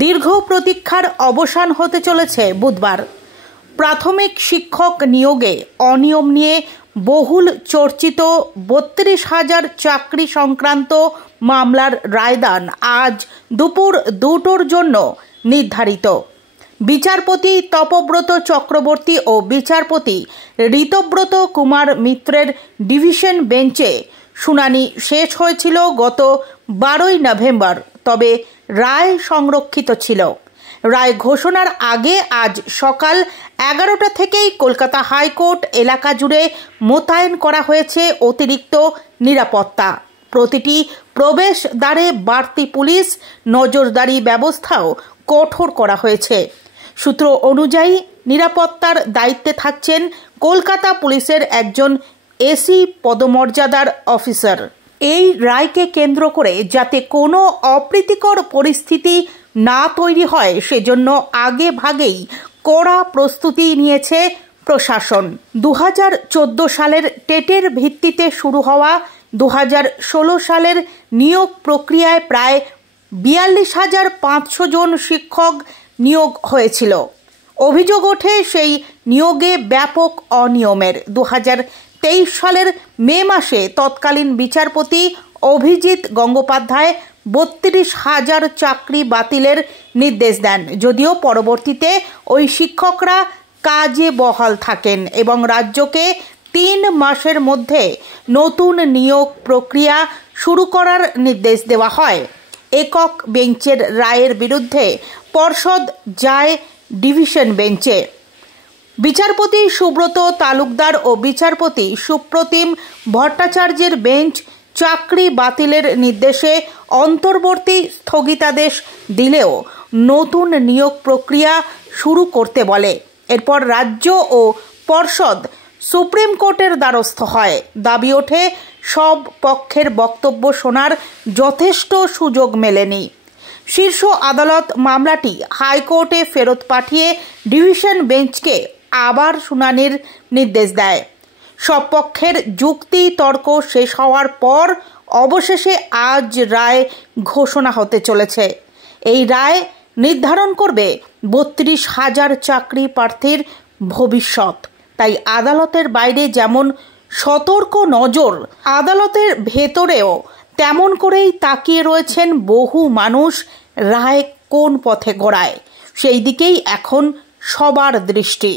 দীর্ঘ প্রতীক্ষার অবসান হতে চলেছে বুধবার। প্রাথমিক শিক্ষক নিয়োগে অনিয়ম নিয়ে বহুল চর্চিত ৩২,০০০ চাকরি সংক্রান্ত মামলার রায়দান আজ দুপুর ২টোর জন্য নির্ধারিত। বিচারপতি তপব্রত চক্রবর্তী ও বিচারপতি ঋতব্রত কুমার মিত্রের ডিভিশন বেঞ্চে শুনানি শেষ হয়েছিল গত ১২ই নভেম্বর, তবে রায় সংরক্ষিত ছিল। রায় ঘোষণার আগে আজ সকাল ১১টা থেকেই কলকাতা হাইকোর্ট এলাকা জুড়ে মোতায়েন করা হয়েছে অতিরিক্ত নিরাপত্তা। প্রতিটি প্রবেশ দ্বারে বাড়তি পুলিশ নজরদারি ব্যবস্থাও কঠোর করা হয়েছে। সূত্র অনুযায়ী নিরাপত্তার দায়িত্বে থাকছেন কলকাতা পুলিশের একজন এসি পদমর্যাদার অফিসার। এই রায়কে কেন্দ্র করে যাতে কোনো অপ্রীতিকর পরিস্থিতি না তৈরি হয় সেজন্য আগে ভাগেই কড়া প্রস্তুতি নিয়েছে প্রশাসন। ২০১৪ সালের টেটের ভিত্তিতে শুরু হওয়া ২০১৬ সালের নিয়োগ প্রক্রিয়ায় প্রায় ৪২,৫০০ জন শিক্ষক নিয়োগ হয়েছিল। অভিযোগ ওঠে সেই নিয়োগে ব্যাপক অনিয়মের। ২০২৩ সালের মে মাসে তৎকালীন বিচারপতি অভিজিৎ গঙ্গোপাধ্যায় ৩২,০০০ চাকরি বাতিলের নির্দেশ দেন, যদিও পরবর্তীতে ওই শিক্ষকরা কাজে বহাল থাকেন এবং রাজ্যকে ৩ মাসের মধ্যে নতুন নিয়োগ প্রক্রিয়া শুরু করার নির্দেশ দেওয়া হয়। একক বেঞ্চের রায়ের বিরুদ্ধে পর্ষদ যায় ডিভিশন বেঞ্চে। বিচারপতি সুব্রত তালুকদার ও বিচারপতি সুপ্রতিম ভট্টাচার্যের বেঞ্চ চাকরি বাতিলের নির্দেশে অন্তর্বর্তী স্থগিতাদেশ দিলেও নতুন নিয়োগ প্রক্রিয়া শুরু করতে বলে। এরপর রাজ্য ও পর্ষদ সুপ্রিম কোর্টের দ্বারস্থ হয়। দাবি ওঠে সব পক্ষের বক্তব্য শোনার যথেষ্ট সুযোগ মেলেনি। শীর্ষ আদালত মামলাটি হাইকোর্টে ফেরত পাঠিয়ে ডিভিশন বেঞ্চকে আবার শুনানির নির্দেশ দেয়। সব পক্ষের যুক্তি তর্ক শেষ হওয়ার পর অবশেষে আজ রায় ঘোষণা হতে চলেছে। এই রায় নির্ধারণ করবে ৩২,০০০ চাকরি প্রার্থীর ভবিষ্যৎ। তাই আদালতের বাইরে যেমন সতর্ক নজর, আদালতের ভেতরেও তেমন করেই তাকিয়ে রয়েছেন বহু মানুষ। রায় কোন পথে গড়ায় সেই দিকেই এখন সবার দৃষ্টি।